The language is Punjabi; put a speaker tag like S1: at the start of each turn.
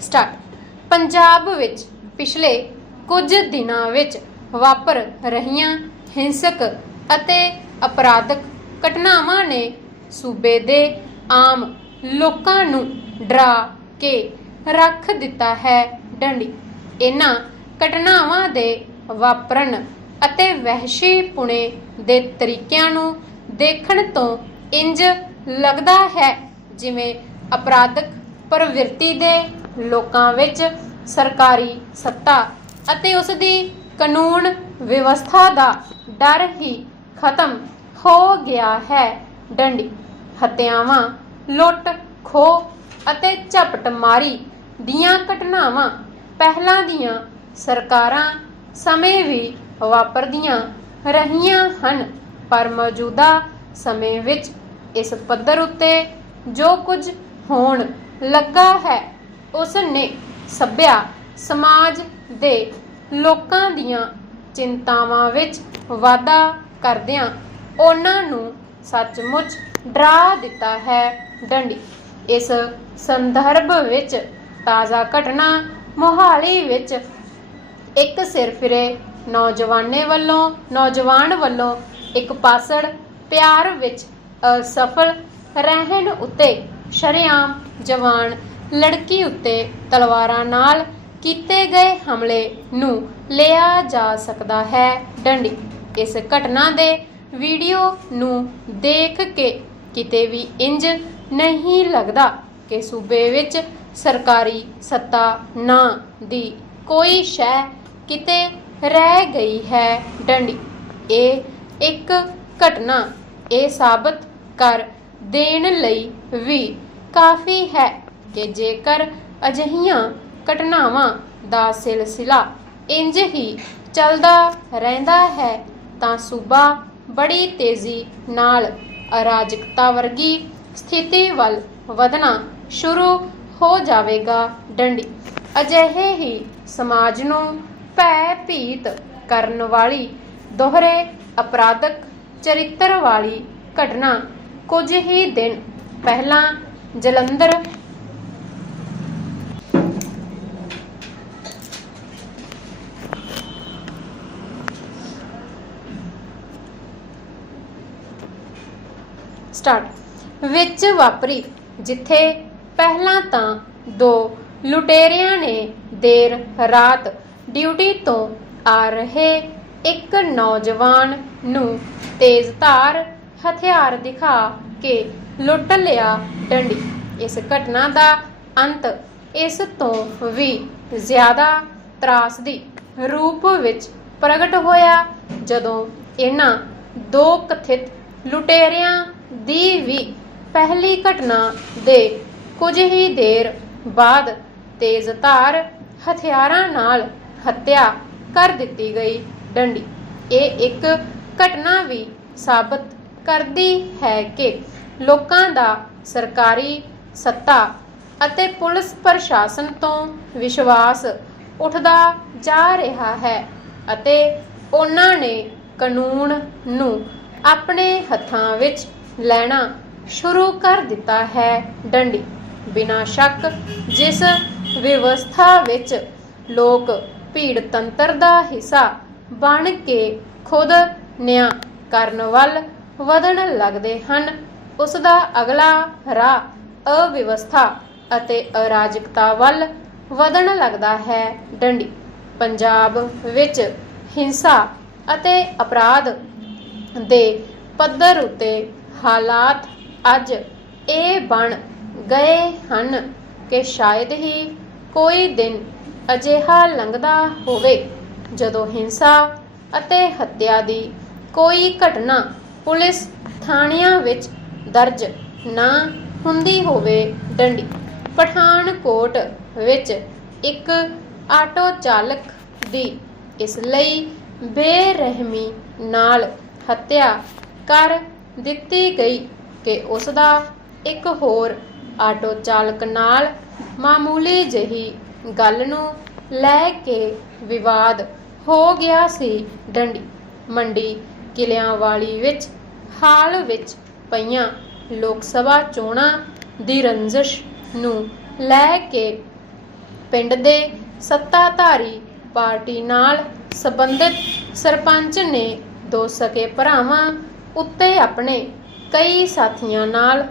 S1: ਸਟਾਰਟ। ਪੰਜਾਬ ਵਿੱਚ ਪਿਛਲੇ ਕੁਝ ਦਿਨਾਂ ਵਿੱਚ ਵਾਪਰ ਰਹੀਆਂ ਹਿੰਸਕ ਅਤੇ ਅਪਰਾਧਕ ਘਟਨਾਵਾਂ ਨੇ ਸੂਬੇ ਦੇ ਆਮ ਲੋਕਾਂ ਨੂੰ ਡਰਾ ਕੇ ਰੱਖ ਦਿੱਤਾ ਹੈ ਡੰਡੀ। ਇਹਨਾਂ ਘਟਨਾਵਾਂ ਦੇ ਵਾਪਰਨ ਅਤੇ ਵਹਿਸ਼ੀ ਪੁਣੇ ਦੇ ਤਰੀਕਿਆਂ ਨੂੰ ਦੇਖਣ ਤੋਂ ਇੰਜ ਲੱਗਦਾ ਹੈ ਜਿਵੇਂ ਅਪਰਾਧਕ ਪ੍ਰਵਿਰਤੀ ਦੇ ਲੋਕਾਂ ਵਿੱਚ ਸਰਕਾਰੀ ਸੱਤਾ ਅਤੇ ਉਸ ਦੀ ਕਾਨੂੰਨ ਵਿਵਸਥਾ ਦਾ ਡਰ ਹੀ ਖਤਮ ਹੋ ਗਿਆ ਹੈ। ਡੰਡੀ, ਹੱਤਿਆਵਾਂ, ਲੁੱਟ, ਖੋਹ ਅਤੇ ਝਪਟਮਾਰੀ ਦੀਆਂ ਘਟਨਾਵਾਂ ਪਹਿਲਾਂ ਦੀਆਂ ਸਰਕਾਰਾਂ ਸਮੇਂ ਵੀ ਵਾਪਰਦੀਆਂ ਰਹੀਆਂ ਹਨ, ਪਰ ਮੌਜੂਦਾ ਸਮੇਂ ਵਿੱਚ ਇਸ ਪੱਧਰ ਉੱਤੇ ਜੋ ਕੁਝ ਹੋਣ ਲੱਗਾ ਹੈ ਉਸ ਨੇ ਸੱਭਿਆ ਸਮਾਜ ਦੇ ਲੋਕਾਂ ਦੀਆਂ ਚਿੰਤਾਵਾਂ ਵਿੱਚ ਵਾਧਾ ਕਰਦਿਆਂ ਉਹਨਾਂ ਨੂੰ ਸੱਚਮੁੱਚ ਡਰਾ ਦਿੱਤਾ ਹੈ ਡੰਡੀ ਇਸ ਸੰਦਰਭ ਵਿੱਚ ਤਾਜ਼ਾ ਘਟਨਾ ਮੋਹਾਲੀ ਵਿੱਚ ਇੱਕ ਸਿਰਫਿਰੇ ਨੌਜਵਾਨੇ ਵੱਲੋਂ, ਨੌਜਵਾਨ ਵੱਲੋਂ ਇੱਕ ਪਾਸੜ ਪਿਆਰ ਵਿੱਚ ਅਸਫਲ ਰਹਿਣ ਉੱਤੇ ਸ਼ਰੇਆਮ ਜਵਾਨ ਲੜਕੀ ਉੱਤੇ ਤਲਵਾਰਾਂ ਨਾਲ ਕੀਤੇ ਗਏ ਹਮਲੇ ਨੂੰ ਲਿਆ ਜਾ ਸਕਦਾ ਹੈ। ਡੰਡੀ, ਇਸ ਘਟਨਾ ਦੇ ਵੀਡੀਓ ਨੂੰ ਦੇਖ ਕੇ ਕਿਤੇ ਵੀ ਇੰਜ ਨਹੀਂ ਲੱਗਦਾ ਕਿ ਸੂਬੇ ਵਿੱਚ ਸਰਕਾਰੀ ਸੱਤਾ ਨਾ ਦੀ ਕੋਈ ਸ਼ੈ ਕਿਤੇ ਰਹਿ ਗਈ ਹੈ। ਡੰਡੀ, ਇਹ ਇੱਕ ਘਟਨਾ, ਇਹ ਸਾਬਤ ਕਰ ਦੇਣ ਲਈ ਵੀ ਕਾਫੀ ਹੈ। ਕਿ ਜੇਕਰ ਅਜਿਹੀਆਂ ਘਟਨਾਵਾਂ ਦਾ ਸਿਲਸਿਲਾ ਇੰਜ ਹੀ ਚੱਲਦਾ ਰਹਿੰਦਾ ਹੈ, ਤਾਂ ਸੂਬਾ ਬੜੀ ਤੇਜ਼ੀ ਨਾਲ ਅਰਾਜਕਤਾ ਵਰਗੀ ਸਥਿਤੀ ਵੱਲ ਵਧਣਾ ਸ਼ੁਰੂ ਹੋ ਜਾਵੇਗਾ। ਡੰਡੀ, ਅਜਿਹੇ ਹੀ ਸਮਾਜ ਨੂੰ ਭੈ ਭੀਤ ਕਰਨ ਵਾਲੀ ਦੋਹਰੇ ਅਪਰਾਧਕ ਚਰਿੱਤਰ ਵਾਲੀ ਘਟਨਾ ਕੁਝ ਹੀ ਦਿਨ ਪਹਿਲਾਂ ਜਲੰਧਰ ਸਟਾਰਟ। ਵਿੱਚ ਵਾਪਰੀ, ਜਿੱਥੇ ਪਹਿਲਾਂ ਤਾਂ ਦੋ ਲੁਟੇਰਿਆਂ ਨੇ ਦੇਰ ਰਾਤ ਡਿਊਟੀ ਤੋਂ ਆ ਰਹੇ ਇੱਕ ਨੌਜਵਾਨ ਨੂੰ ਤੇਜ਼ਧਾਰ ਹਥਿਆਰ ਦਿਖਾ ਕੇ ਲੁੱਟ ਲਿਆ ਡੰਡੀ। ਇਸ ਘਟਨਾ ਦਾ ਅੰਤ ਇਸ ਤੋਂ ਵੀ ਜ਼ਿਆਦਾ ਤਰਾਸਦੀ ਰੂਪ ਵਿੱਚ ਪ੍ਰਗਟ ਹੋਇਆ, ਜਦੋਂ ਇਹਨਾਂ ਦੋ ਕਥਿਤ ਲੁਟੇਰਿਆਂ ਦੀ ਵੀ ਪਹਿਲੀ ਘਟਨਾ ਦੇ ਕੁਝ ਹੀ ਦੇਰ ਬਾਅਦ ਤੇਜ਼ਧਾਰ ਹਥਿਆਰਾਂ ਨਾਲ ਹੱਤਿਆ ਕਰ ਦਿੱਤੀ ਗਈ ਡੰਡੀ। ਇਹ ਇੱਕ ਘਟਨਾ ਵੀ ਸਾਬਤ ਕਰਦੀ ਹੈ ਕਿ ਲੋਕਾਂ ਦਾ ਸਰਕਾਰੀ ਸੱਤਾ ਅਤੇ ਪੁਲਿਸ ਪ੍ਰਸ਼ਾਸਨ ਤੋਂ ਵਿਸ਼ਵਾਸ ਉੱਠਦਾ ਜਾ ਰਿਹਾ ਹੈ ਅਤੇ ਉਹਨਾਂ ਨੇ ਕਾਨੂੰਨ ਨੂੰ ਆਪਣੇ ਹੱਥਾਂ ਵਿੱਚ ਲੈਣਾ ਸ਼ੁਰੂ ਕਰ ਦਿੱਤਾ ਹੈ ਡੰਡੀ। ਬਿਨਾਂ ਸ਼ੱਕ ਜਿਸ ਵਿਵਸਥਾ ਵਿੱਚ ਲੋਕ ਭੀੜ ਤੰਤਰ ਦਾ ਹਿੱਸਾ ਬਣ ਕੇ ਖੁਦ ਨਿਆਂ ਕਰਨ ਵੱਲ ਵਧਣ ਲੱਗਦੇ ਹਨ, ਉਸ ਦਾ ਅਗਲਾ ਰਾਹ ਅਵਿਵਸਥਾ ਅਤੇ ਅਰਾਜਕਤਾ ਵੱਲ ਵਧਣ ਲੱਗਦਾ ਹੈ ਡੰਡੀ। ਪੰਜਾਬ ਵਿੱਚ ਹਿੰਸਾ ਅਤੇ ਅਪਰਾਧ ਦੇ ਪੱਧਰ ਉੱਤੇ ਹਾਲਾਤ ਅੱਜ ਇਹ ਬਣ ਗਏ ਹਨ ਕਿ ਸ਼ਾਇਦ ਹੀ ਕੋਈ ਦਿਨ ਅਜਿਹਾ ਲੰਘਦਾ ਹੋਵੇ ਜਦੋਂ ਹਿੰਸਾ ਅਤੇ ਹੱਤਿਆ ਦੀ ਕੋਈ ਘਟਨਾ ਪੁਲਿਸ ਥਾਣਿਆਂ ਵਿੱਚ ਦਰਜ ਨਾ ਹੁੰਦੀ ਹੋਵੇ ਡੰਡੀ। ਪਠਾਨਕੋਟ ਵਿੱਚ ਇੱਕ ਆਟੋ ਚਾਲਕ ਦੀ ਇਸ ਲਈ ਬੇਰਹਿਮੀ ਨਾਲ ਹੱਤਿਆ ਕਰ ਦਿੱਤੀ ਗਈ ਕਿ ਉਸ ਦਾ ਇੱਕ ਹੋਰ ਆਟੋ ਚਾਲਕ ਨਾਲ ਮਾਮੂਲੀ ਜਿਹੀ ਗੱਲ ਨੂੰ ਲੈ ਕੇ ਵਿਵਾਦ ਹੋ ਗਿਆ ਸੀ। ਡੰਡੀ ਮੰਡੀ ਕਿਲਿਆਂ ਵਾਲੀ ਵਿੱਚ ਹਾਲ ਵਿੱਚ ਪਈਆਂ ਲੋਕ ਸਭਾ ਚੋਣਾਂ ਦੀ ਰੰਜਸ਼ ਨੂੰ ਲੈ ਕੇ ਪਿੰਡ ਦੇ ਸੱਤਾਧਾਰੀ ਪਾਰਟੀ ਨਾਲ ਸੰਬੰਧਿਤ ਸਰਪੰਚ ਨੇ ਦੋ ਸਕੇ ਭਰਾਵਾਂ ਉੱਤੇ ਆਪਣੇ ਕਈ ਸਾਥੀਆਂ ਨਾਲ